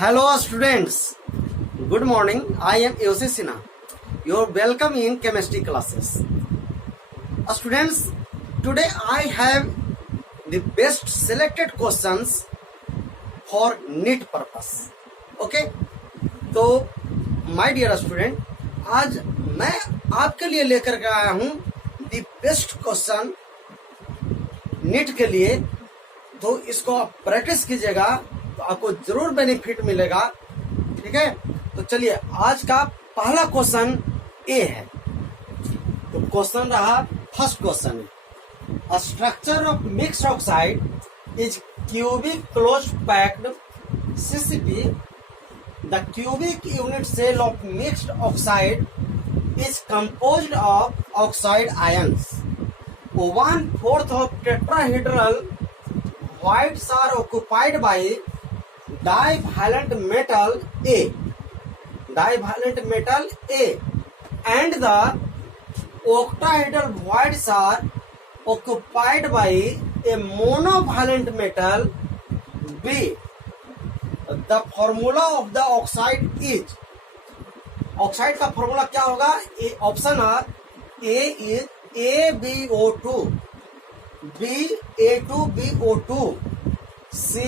Hello students, good morning. I am Yossi Sinha. You are welcome in chemistry classes. Students, today I have the best selected questions for NEET purpose. Okay? तो my dear student, आज मैं आपके लिए लेकर के आया हूँ the best question NEET के लिए. तो इसको आप प्रैक्टिस कीजिएगा तो आपको जरूर बेनिफिट मिलेगा. ठीक है, तो चलिए आज का पहला क्वेश्चन ए है. तो क्वेश्चन रहा, first question, a structure of mixed oxide is cubic close packed CCP. The cubic unit cell of mixed oxide is composed of oxide ions. 1/4 of tetrahedral voids are occupied by divalent metal A, and the octahedral voids are occupied by a monovalent metal B. The formula of the oxide is, oxide का formula क्या होगा? Option are, A is AbO2, B A2BO2, C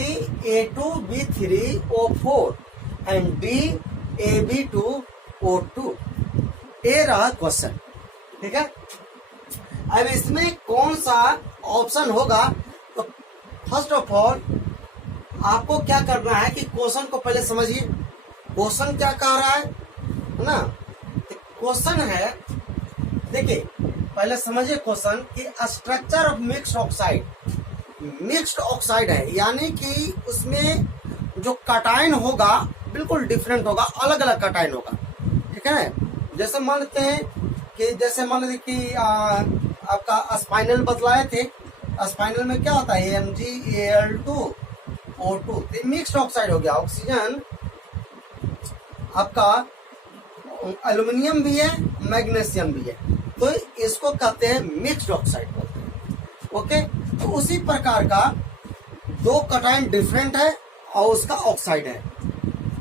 A2B3O4 and D AB2O2. ये रहा question. ठीक है, अब इसमें कौन सा ऑप्शन होगा? तो फर्स्ट ऑफ ऑल आपको क्या करना है कि क्वेश्चन को पहले समझिए. क्वेश्चन क्या कह रहा है ना? क्वेश्चन है, देखिए पहले समझिए क्वेश्चन कि structure of mixed oxide. Mixed oxide है यानी कि उसमें जो कटाइन होगा बिल्कुल डिफरेंट होगा, अलग अलग कटाइन होगा. ठीक है, जैसे मान लेते हैं मान लीजिए कि आपका स्पाइनल बतलाए थे. स्पाइनल में क्या होता है? MgAl2O2. तो मिक्स्ड ऑक्साइड हो गया. ऑक्सीजन आपका एल्यूमिनियम भी है, मैग्नीशियम भी है, तो इसको कहते हैं मिक्स्ड ऑक्साइड बोलते हैं. ओके, तो उसी प्रकार का दो कटाइन डिफरेंट है और उसका ऑक्साइड है.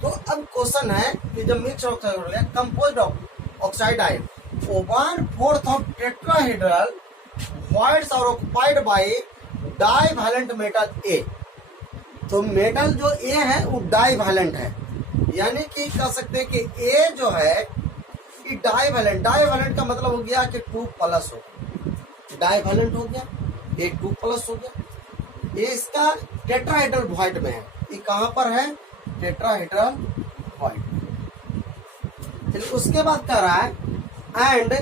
तो अब क्वेश्चन है कि जब मिक्स्ड ऑक्साइड हो गया, composed of oxide ion, 1/4 of tetrahedral voids are occupied by divalent metal A. तो मेटल जो A है वो डाइवैलेंट है, यानी कि कह सकते हैं कि A जो है डाइवैलेंट. डाइवैलेंट का मतलब हो गया कि 2+ हो, डाइवैलेंट हो गया, ये 2+ हो गया. ये इसका टेट्राहेड्रल वॉइड में है. ये कहां पर है? Tetrahedral void. चलिए उसके बाद कह रहा है, and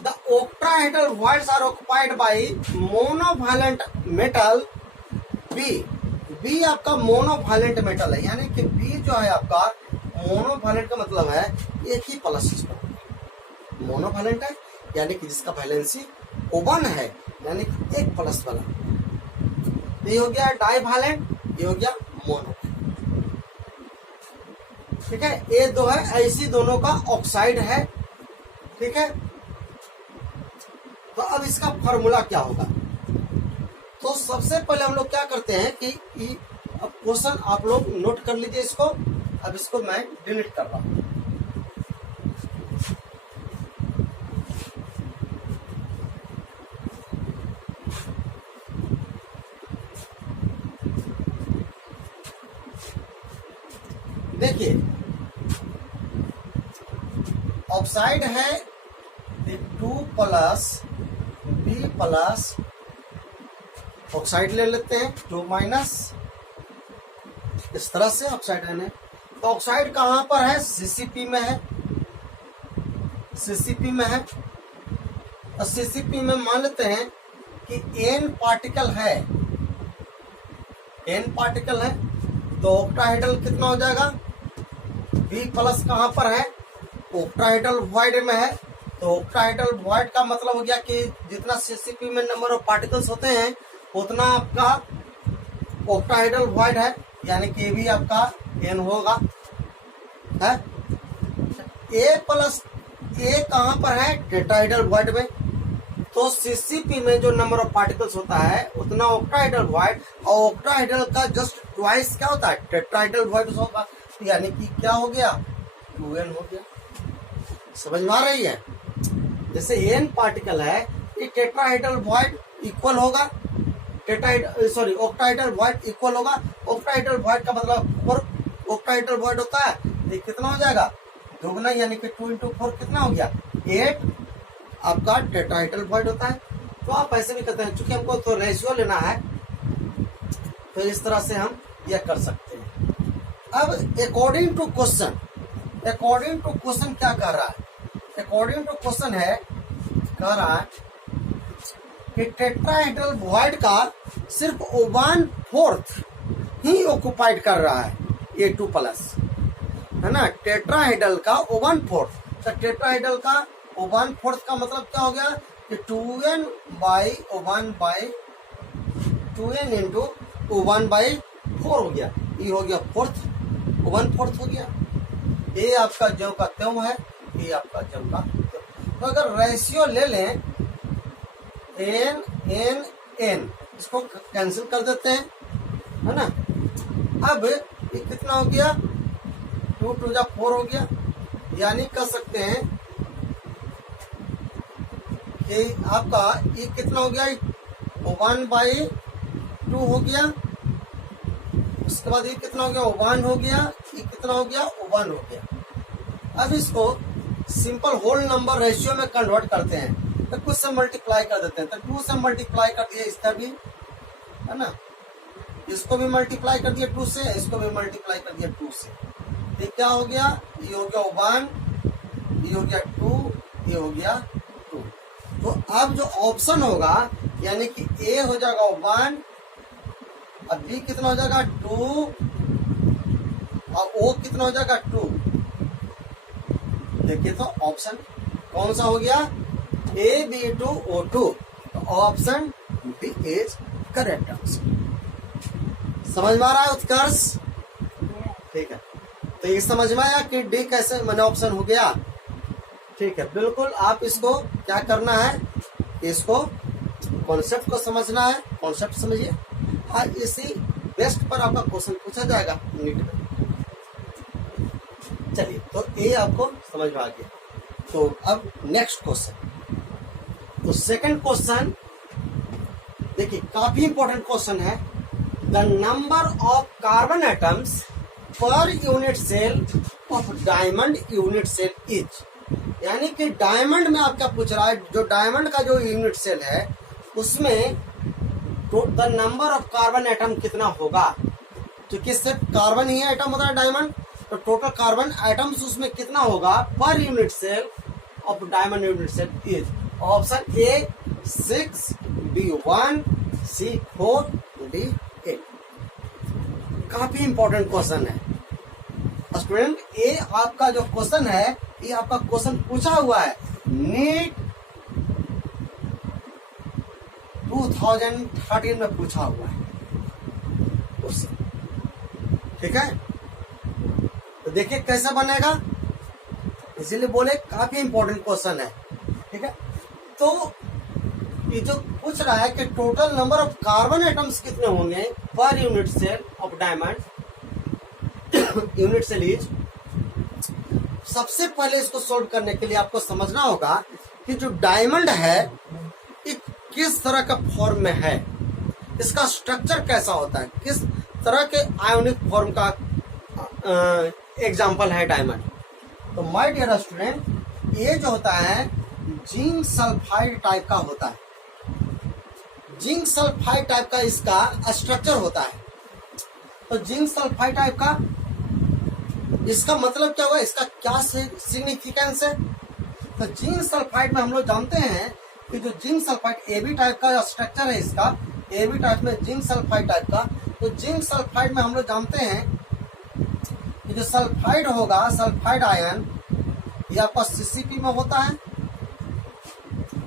the octahedral voids are occupied by monovalent metal B. B आपका मोनोवैलेंट मेटल है, यानी कि बी जो है आपका मोनोवैलेंट का मतलब है एक ही प्लस सिस्टम. मोनोवैलेंट है यानी कि जिसका वैलेंसी 1 है, यानी कि एक प्लस वाला. ये हो गया डाइवैलेंट, ये हो गया मोनो. ठीक है, ये दो है, ऐसी दोनों का ऑक्साइड है. ठीक है, तो अब इसका फॉर्मूला क्या होगा? तो सबसे पहले हम लोग क्या करते हैं कि अब क्वेश्चन आप लोग नोट कर लीजिए इसको. अब इसको मैं डिलीट कर रहा हूं. देखिए ऑक्साइड है 2+ B+, ऑक्साइड ले लेते हैं 2-, इस तरह से ऑक्साइड है. तो ऑक्साइड कहां पर है? सीसीपी में है. सीसीपी में है, तो सीसीपी में मान लेते हैं कि N पार्टिकल है. N पार्टिकल है तो ऑक्टाहेड्रल कितना हो जाएगा? B+ कहां पर है? ऑक्टाहेड्रल वॉइड में है. तो ऑक्टाहेड्रल वॉइड का मतलब हो गया कि जितना सीसीपी में नंबर ऑफ पार्टिकल्स होते हैं उतना आपका ऑक्टाहेड्रल वॉइड है, यानी कि भी आपका N होगा. है A+ A कहां पर है? टेट्राहेड्रल वॉइड में. तो सीसीपी में जो नंबर ऑफ पार्टिकल्स होता है उतना ऑक्टाहेड्रल वॉइड, और ऑक्टाहेड्रल का जस्ट ट्वाइस क्या होता है? टेट्राहेड्रल वॉइड होगा. यानी कि क्या हो गया, 2n हो गया। समझ में आ रही है? जैसे n पार्टिकल है, ये टेट्राहेड्रल वॉइड इक्वल होगा, ऑक्टाहेड्रल वॉइड इक्वल होगा। ऑक्टाहेड्रल वॉइड का मतलब 4 ऑक्टाहेड्रल वॉइड होता है, ये कितना हो जाएगा, दोगुना, यानी कि 2 × 4 कितना हो गया, 8 आपका टेट्राहेड्रल वॉइड होता है। तो आप ऐसे भी करते हैं, चूंकि हमको तो रेशियो लेना है, तो इस तरह से हम यह कर सकते हैं। अब अकॉर्डिंग टू क्वेश्चन क्या कह रहा है, अकॉर्डिंग टू क्वेश्चन है, कह रहा है कि टेट्राहेड्रल वॉइड का सिर्फ 1/4 ही ऑक्युपाइड कर रहा है A2+, है ना। टेट्राहेड्रल का 1/4, तो टेट्राहेड्रल का 1/4 का मतलब क्या हो गया कि 2n × 1/4 हो गया, ये हो गया 1/4 हो गया। ये आपका ज्यों का त्यों है, ये आपका ज्यों का त्यों। तो अगर रेशियो ले लें n, इसको कैंसिल कर देते हैं, है ना। अब ये कितना हो गया, 2 × 2 = 4 हो गया, यानी कर सकते हैं कि आपका ये कितना हो गया, 1/2 हो गया। उसके बाद ये कितना हो गया, 1 हो गया, ये कितना हो गया, 1 हो गया। अब इसको सिंपल होल नंबर रेशियो में कन्वर्ट करते हैं, तो कुछ से मल्टीप्लाई कर देते हैं, तो 2 से मल्टीप्लाई कर दिया, इसका भी, है ना, इसको भी मल्टीप्लाई कर दिया 2 से, इसको भी मल्टीप्लाई कर दिया 2 से। ये क्या हो गया, ये हो गया 1, ये हो गया 2, ये हो गया 2। तो अब जो ऑप्शन होगा, यानी कि ए हो जाएगा 1, अब बी कितना हो जाएगा 2, और ओ कितना हो जाएगा 2। देखिए तो ऑप्शन कौन सा हो गया, AB2O2, तो option B is correct answer. समझ में आ रहा है उत्कर्ष? ठीक है, तो ये समझ में आया कि डी कैसे मैंने ऑप्शन हो गया। ठीक है, बिल्कुल आप इसको क्या करना है, इसको कॉन्सेप्ट को समझना है, कॉन्सेप्ट समझिए, और इसी बेस्ट पर आपका क्वेश्चन पूछा जाएगा नीट में। चलिए, तो ये आपको समझ में आ गया। तो अब नेक्स्ट क्वेश्चन, तो सेकंड क्वेश्चन देखिए, काफी इंपॉर्टेंट क्वेश्चन है। The number of carbon atoms per unit cell of diamond unit cell is, यानी कि डायमंड में आप क्या पूछ रहा है, जो डायमंड का जो यूनिट सेल है उसमें the number of carbon atom कितना होगा। तो किससे कार्बन ही एटम होता है डायमंड, तो टोटल कार्बन एटम्स उसमें कितना होगा per unit cell of diamond unit cell is. Option A 6, B 1, C 4, D 8। काफी इंपॉर्टेंट क्वेश्चन है स्टूडेंट। ये आपका जो क्वेश्चन है, ये आपका क्वेश्चन पूछा हुआ है नीट 2013 में पूछा हुआ है उससे। ठीक है, तो देखिए कैसे बनेगा, इसीलिए बोले काफी इंपॉर्टेंट क्वेश्चन है। ठीक है, तो ये जो पूछ रहा है कि total number of carbon atoms कितने होंगे per unit cell of diamond unit cell is. सबसे पहले इसको सोल्व करने के लिए आपको समझना होगा कि जो डायमंड है ये किस तरह का फॉर्म में है, इसका स्ट्रक्चर कैसा होता है, किस तरह के आयोनिक फॉर्म का एग्जाम्पल है डायमंड। तो माय डियर स्टूडेंट, ये जो होता है जिंक सल्फाइड टाइप का होता है, जिंक सल्फाइड टाइप का इसका स्ट्रक्चर होता है। तो जिंक सल्फाइड टाइप का, इसका मतलब क्या हुआ, इसका क्या सिग्निफिकेंस है। तो जिंक सल्फाइड में हम लोग जानते हैं कि जो जिंक सल्फाइड एबी टाइप का स्ट्रक्चर है इसका, एबी टाइप में जिंक सल्फाइड टाइप का। तो जिंक सल्फाइड में हम लोग जानते हैं कि जो सल्फाइड होगा, सल्फाइड आयन, ये आपका सीसीपी में होता है,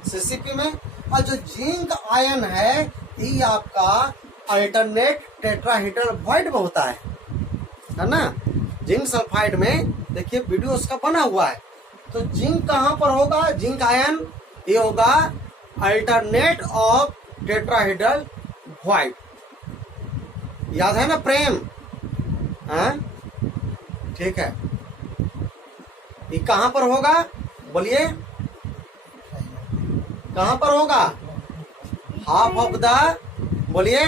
सीसीपी में। और जो जिंक आयन है ये आपका अल्टरनेट टेट्राहेड्रल वॉइड में होता है ना। जिंक सल्फाइड में देखिए वीडियो उसका बना हुआ है। तो जिंक कहां पर होगा, जिंक आयन ये होगा अल्टरनेट ऑफ टेट्राहेड्रल वॉइड। याद है ना प्रेम, हाँ? ठीक है, ये कहां पर होगा बोलिए, कहां पर होगा, हाफ ऑफ द, बोलिए,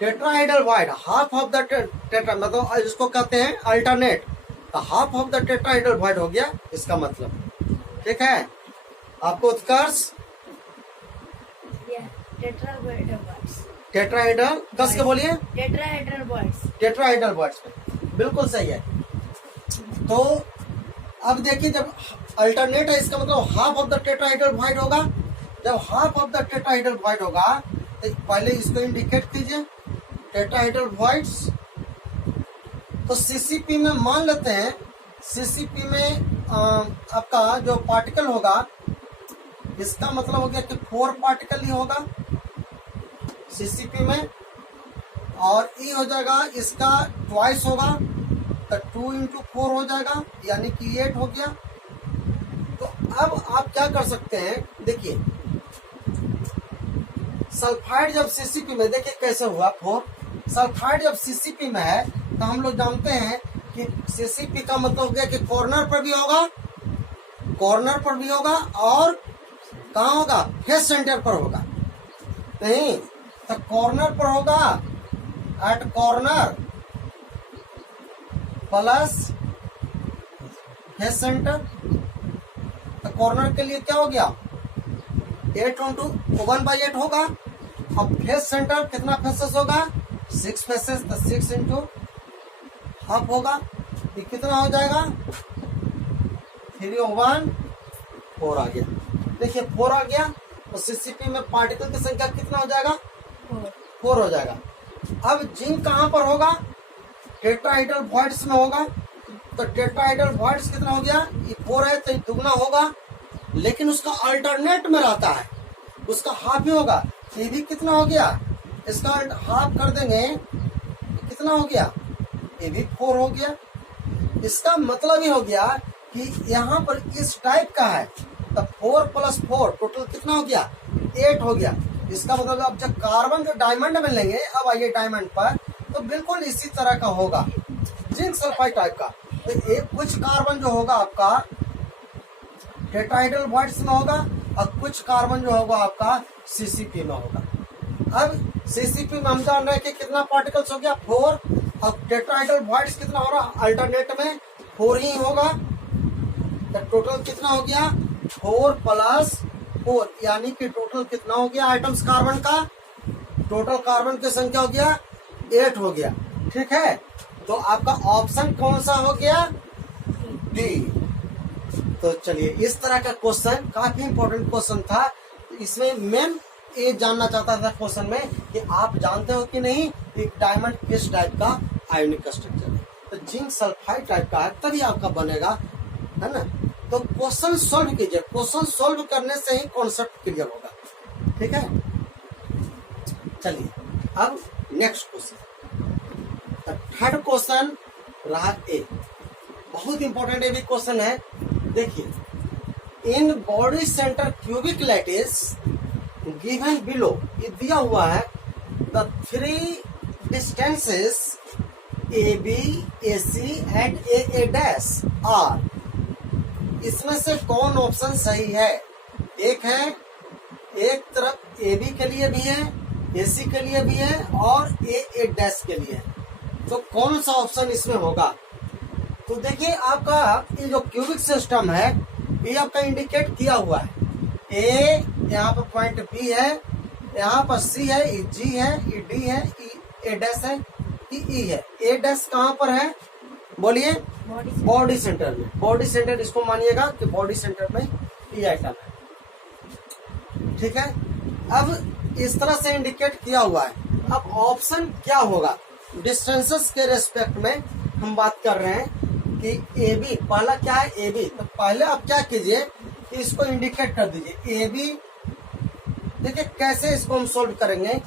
tetrahedral void, half of the tetra, मतलब इसको कहते हैं अल्टरनेट, तो half of the tetrahedral void हो गया इसका मतलब। ठीक है, आपको उत्कर्ष टेट्राहेड्रल कस के बोलिए, टेट्राहेड्रल वॉइड्स, बिल्कुल सही है। तो अब देखिए, जब अल्टरनेट है इसका मतलब half of the tetrahedral void होगा। जब half of the tetrahedral void होगा तो पहले इसको इंडिकेट कीजिए, टेट्राहेड्रल वॉइड्स। तो सीसीपी में मान लेते हैं, सीसीपी में आपका जो पार्टिकल होगा इसका मतलब हो गया कि 4 पार्टिकल ही होगा सीसीपी में, और ई हो जाएगा इसका ट्वाइस होगा, तो 2 into 4 हो जाएगा, यानी कि 8 हो गया। तो अब आप क्या कर सकते हैं, देखिए सल्फाइड जब सीसीपी में, देखिए कैसे हुआ 4, सल्फाइड जब सीसीपी में है तो हम लोग जानते हैं कि सीसीपी का मतलब हो गया कि कॉर्नर पर भी होगा, कॉर्नर पर भी होगा, और कहाँ होगा, फेस सेंटर पर होगा, नहीं तो कॉर्नर पर होगा, eight corner plus face centre. तो कॉर्नर के लिए क्या हो गया, 8 into 1/8 होगा। अब फेस सेंटर कितना फेसेस होगा, 6 फेसेस, तो 6 into हाफ होगा, ये कितना हो जाएगा, 3 over 1 4 आ गया। देखिए 4 आ गया, तो सीसीपी में पार्टिकल की संख्या कितना हो जाएगा, 4 हो जाएगा। अब जिंक कहां पर होगा, टेट्राहेड्रल वॉइड्स में होगा, तो टेट्राहेड्रल वॉइड्स कितना हो गया, ये 4 है तो दुगना होगा, लेकिन उसका अल्टरनेट में रहता है, उसका हाफ ही होगा, ये भी कितना हो गया, इसका हाफ कर देंगे तो कितना हो गया, ये भी 4 हो गया। इसका मतलब ही हो गया कि यहाँ पर इस टाइप का है, तो 4 + 4 टोटल कितना हो गया, 8 हो गया। इसका मतलब अब जब कार्बन जो डायमंड में लेंगे, अब आइए डायमंड पर, तो बिल्कुल इसी तरह का होगा, जिंक सल्फाइड टाइप का। तो एक कुछ कार्बन जो होगा आपका टेट्राहेड्रल वॉइड्स में होगा, और कुछ कार्बन जो होगा आपका सीसीपी में होगा। अब सीसीपी में हम जान रहे हैं कि कितना पार्टिकल्स हो गया, 4। अब टेट्राहेड्रल वॉइड्स कितना हो रहा, अल्टरनेट में 4 ही होगा, तो टोटल कितना हो गया, 4 + 4, यानी कि टोटल कितना हो गया आइटम्स कार्बन का, टोटल कार्बन की संख्या हो गया 8 हो गया। ठीक है, तो आपका ऑप्शन कौन सा हो गया, डी। तो चलिए, इस तरह का क्वेश्चन काफी इंपॉर्टेंट क्वेश्चन था। इसमें मेन ये जानना चाहता था क्वेश्चन में कि आप जानते हो कि नहीं कि डायमंड किस टाइप का आयोनिक स्ट्रक्चर है, तो जिंक सल्फाइड टाइप का है, तभी आपका बनेगा, है ना। तो क्वेश्चन सॉल्व कीजिए, क्वेश्चन सॉल्व करने से ही कॉन्सेप्ट क्लियर होगा। ठीक है, चलिए अब नेक्स्ट क्वेश्चन, थर्ड क्वेश्चन रहा ए, बहुत इंपॉर्टेंट ये भी क्वेश्चन है। देखिए, in body centre cubic lattice given below, ये दिया हुआ है, the 3 distances A B, A C and A dash R, इसमें से कौन ऑप्शन सही है। एक है, एक तरफ ए बी के लिए भी है, ए सी के लिए भी है, और ए डैश के लिए है, तो कौन सा ऑप्शन इसमें होगा। तो देखिए, आपका ये जो क्यूबिक सिस्टम है ये आपका इंडिकेट किया हुआ है, ए यहाँ पर पॉइंट बी है, यहाँ पर सी है, ये जी है, ये डी है, ए डैश है, ये ई है। ए डैश कहाँ पर है बोलिए, बॉडी सेंटर में। बॉडी सेंटर इसको मानिएगा कि बॉडी सेंटर में ये आइटम है। ठीक है, अब इस तरह से इंडिकेट किया हुआ है। अब ऑप्शन क्या होगा, डिस्टेंसेस के रेस्पेक्ट में हम बात कर रहे हैं कि ए बी, पहला क्या है ए बी, तो पहले आप क्या कीजिए कि इसको इंडिकेट कर दीजिए ए बी। देखिए कैसे इसको हम सोल्व करेंगे,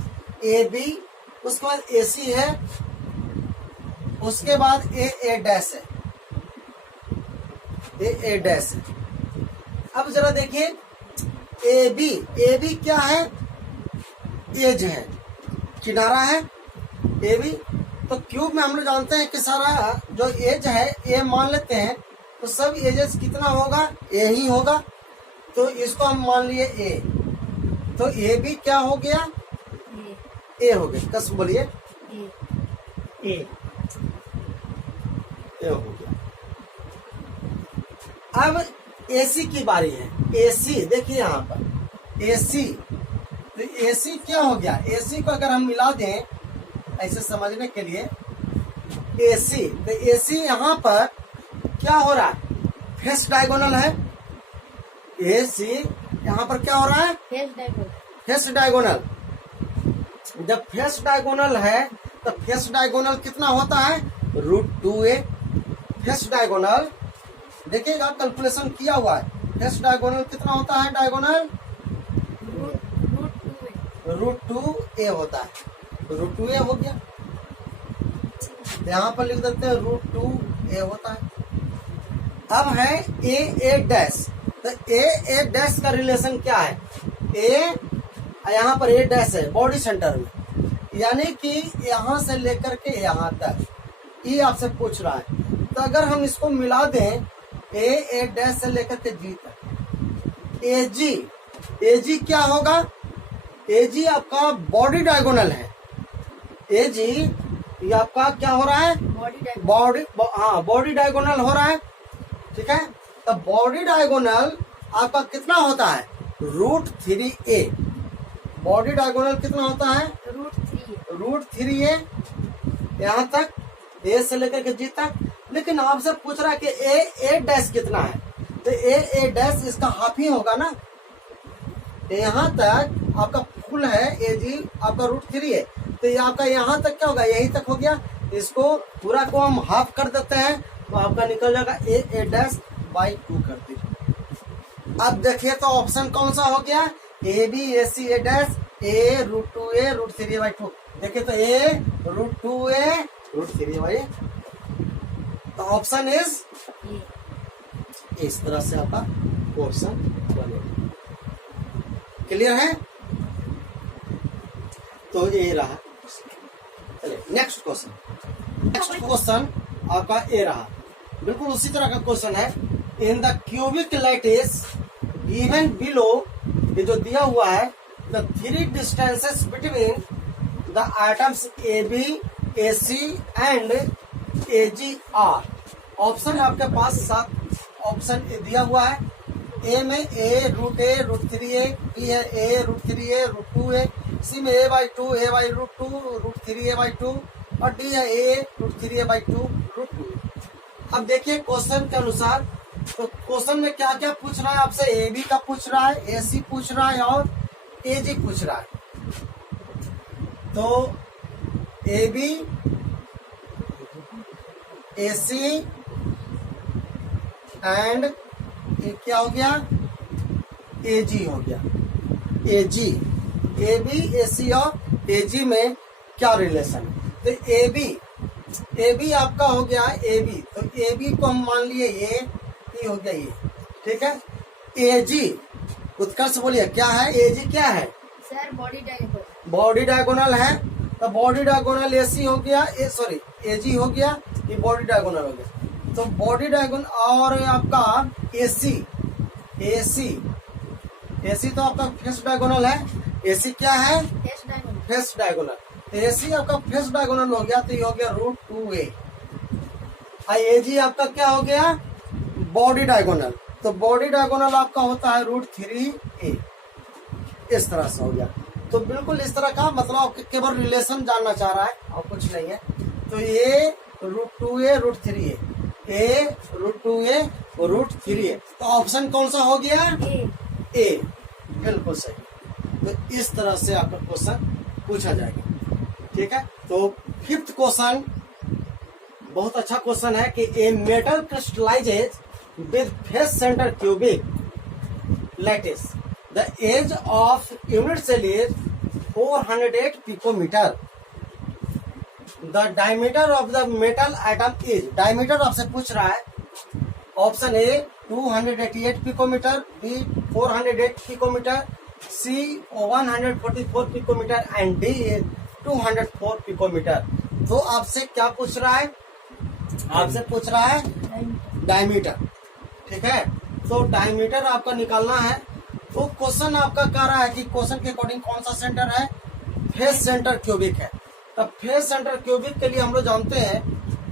ए बी, उसके बाद ए सी है, उसके बाद ए डैश है, ए डैश है। अब जरा देखिए, ए बी क्या है, एज है, किनारा है ए बी, तो क्यूब में हम लोग जानते हैं कि सारा जो एज है ए मान लेते हैं, तो सब एजेस कितना होगा, ए ही होगा। तो इसको हम मान लिए ए, तो ए भी क्या हो गया, ए हो गया। कस बोलिए, ए हो गया। अब एसी की बारी है। एसी देखिए यहाँ पर एसी, तो एसी क्या हो गया, एसी को अगर हम मिला दें ऐसे समझने के लिए, एसी, तो एसी यहाँ पर क्या हो रहा है, फेस डायगोनल है। एसी यहाँ पर क्या हो रहा है, फेस डायगोनल। जब फेस डायगोनल है तो फेस डायगोनल कितना होता है, √2a। फेस डायगोनल देखिएगा, कैलकुलेशन किया हुआ है। फेस डायगोनल कितना होता है, डायगोनल √2a होता है। √2a हो गया, यहाँ पर लिख देते हैं √2a होता है। अब है ए डैश, तो ए डैश का रिलेशन क्या है, ए यहाँ पर ए डैश है बॉडी सेंटर में, यानी कि यहाँ से लेकर के यहाँ तक, ये आपसे पूछ रहा है। तो अगर हम इसको मिला दें, ए डैश से लेकर के जी तक, एजी क्या होगा, एजी आपका बॉडी डायगोनल है। एजी ये आपका क्या हो रहा है, बॉडी डायगोनल हो रहा है, ठीक है। तो बॉडी डायगोनल आपका कितना होता है, √3a। बॉडी डायगोनल कितना होता है, √3a, यहाँ तक, ए से लेकर के जी तक। लेकिन आपसे पूछ रहा है कि ए डैश कितना है, तो ए डैश इसका हाफ ही होगा ना। यहाँ तक आपका फुल है, ए जी आपका √3 है, तो ये आपका यहाँ तक क्या होगा, यही तक हो गया। इसको पूरा को हम हाफ कर देते हैं, तो आपका निकल जाएगा ए डैश बाई 2 कर दीजिए। अब देखिए तो ऑप्शन कौन सा हो गया, ए B A C A dash, A √2a √3a/2। देखिए तो ए √2a √3a। तो ऑप्शन इज, इस तरह से आपका ऑप्शन बनेगा। क्लियर है, तो ये रहा। चलिए नेक्स्ट क्वेश्चन आपका ए रहा, बिल्कुल उसी तरह का क्वेश्चन है। In the cubic lattice given below, ये जो दिया हुआ है, the 3 distances between the atoms A B A C and A G R. Option आपके पास 7 ऑप्शन दिया हुआ है। ए में ए √a √3a, बी है ए √3a √2a, सी में a/2 a/√2 √3a/2, और डी है ए √3a/2 √2। अब देखिए क्वेश्चन के अनुसार, तो क्वेश्चन में क्या क्या पूछ रहा है आपसे, ए बी का पूछ रहा है, ए सी पूछ रहा है, और ए जी पूछ रहा है। तो ए बी ए सी एंड ये क्या हो गया, ए जी हो गया। ए जी, ए बी ए सी और ए जी में क्या रिलेशन है, तो ए बी आपका हो गया ए बी, तो ए बी को हम मान लिए ये हो गया ये, ठीक है। ए जी, उत्कर्ष बोलिए क्या है, ए जी क्या है सर, बॉडी डायगोनल है। तो बॉडी डायगोनल ए सी हो गया, सॉरी ए जी हो गया, ये बॉडी डायगोनल हो गया। तो बॉडी डायगोनल, और आपका एसी तो आपका फेस डायगोनल है। एसी क्या है, फेस डायगोनल। एसी आपका फेस डायगोनल हो गया, तो ये हो गया √2a। एजी आपका क्या हो गया, बॉडी डायगोनल। तो बॉडी डायगोनल आपका होता है √3a। इस तरह से हो गया। तो बिल्कुल इस तरह का, मतलब आप केवल रिलेशन जानना चाह रहा है और कुछ नहीं है। तो ये √2a √3a, ए √2a √3a। तो ऑप्शन कौन सा हो गया, ए, बिल्कुल सही। तो इस तरह से आपका क्वेश्चन पूछा जाएगा, ठीक है। तो 5th क्वेश्चन बहुत अच्छा क्वेश्चन है कि a metal crystallizes with face centre cubic lattice, the edge of unit cell is 408 picometer, the diameter of the metal atom is, diameter आपसे पूछ रहा है। Option A 288 picometer, B 408 picometer, C 144 picometer, and D is 204 picometer. तो आपसे क्या पूछ रहा है, आपसे पूछ रहा है डायमीटर, ठीक है। तो डायमीटर आपका निकालना है। तो क्वेश्चन आपका कह रहा है कि क्वेश्चन के अकॉर्डिंग कौन सा सेंटर है, फेस सेंटर क्यूबिक है। तब फेस सेंटर क्यूबिक के लिए हम लोग जानते हैं,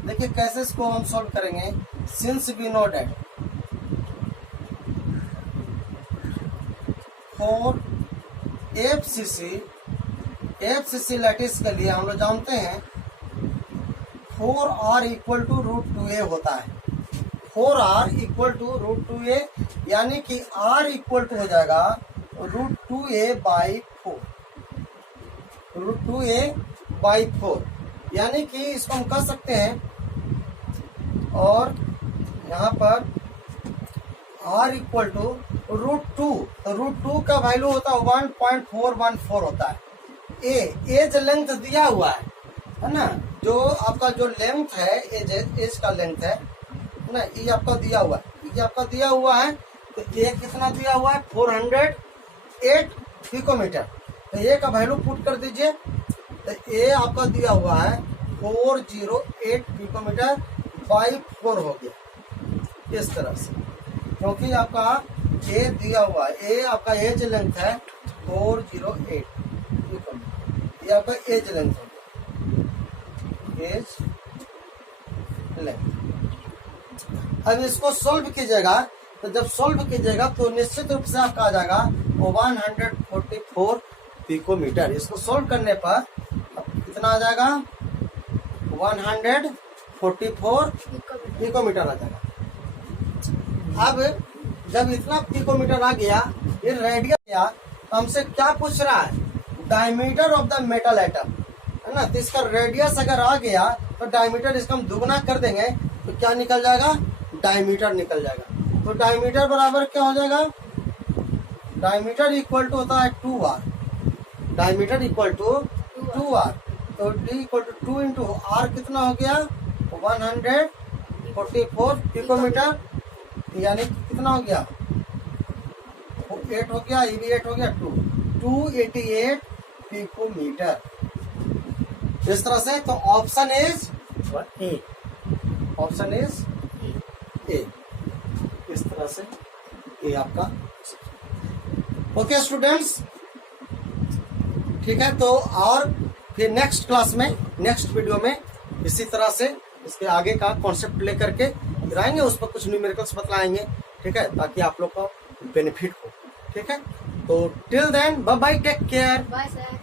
देखिए कैसे इसको हम सॉल्व करेंगे। Since we know that for FCC lattice के लिए हम लोग जानते हैं 4r इक्वल टू √2a होता है। 4r इक्वल टू √2a, यानी कि r इक्वल टू हो जाएगा √2a/4, √2a/4, यानी कि इसको हम कह सकते हैं। और यहाँ पर r इक्वल टू √2, तो √2 का वैल्यू होता है 1.414 होता है। एज लेंथ दिया हुआ है ना, जो आपका जो लेंथ है, एज का लेंथ है ना, ये आपका दिया हुआ है, ये आपका दिया हुआ है। तो ए कितना दिया हुआ है, 408 पिकोमीटर। तो ए का वैल्यू पुट कर दीजिए। तो ए आपका दिया हुआ है 408 पिकोमीटर बाई 4 हो गया इस तरह से, क्योंकि आपका ए दिया हुआ है, ए आपका एज लेंथ है 408 पिकोमीटर, ये आपका एज लेंथ हो गया, एज लेंथ। अब इसको सोल्व कीजिएगा, तो जब सोल्व कीजिएगा तो निश्चित रूप से आपका आ जाएगा 144 पिकोमीटर। इसको सोल्व करने पर कितना आ जाएगा, 144 पिकोमीटर आ जाएगा। अब जब इतना पिकोमीटर आ गया, ये रेडियस गया, तो हमसे क्या पूछ रहा है, diameter of the metal atom, है ना। तो इसका रेडियस अगर आ गया तो डायमीटर इसका हम दुगना कर देंगे, तो क्या निकल जाएगा, डायमीटर निकल जाएगा। तो डायमीटर बराबर क्या हो जाएगा, डायमीटर इक्वल टू होता है 2r, diameter equal to 2r। तो d equal to 2 into r कितना हो गया, 144 पिकोमीटर, यानी कितना हो गया, 8 हो गया, ये भी 8 हो गया, 288 पिकोमीटर। इस तरह से तो option is a, option is a, इस तरह से ये आपका। ओके स्टूडेंट्स, ठीक है। तो और फिर नेक्स्ट क्लास में, नेक्स्ट वीडियो में इसी तरह से इसके आगे का कॉन्सेप्ट लेकर के आएंगे, उस पर कुछ न्यूमेरिकल्स बतलाएंगे, ठीक है, ताकि आप लोग का बेनिफिट हो, ठीक है। तो till then bye bye, take care, bye sir.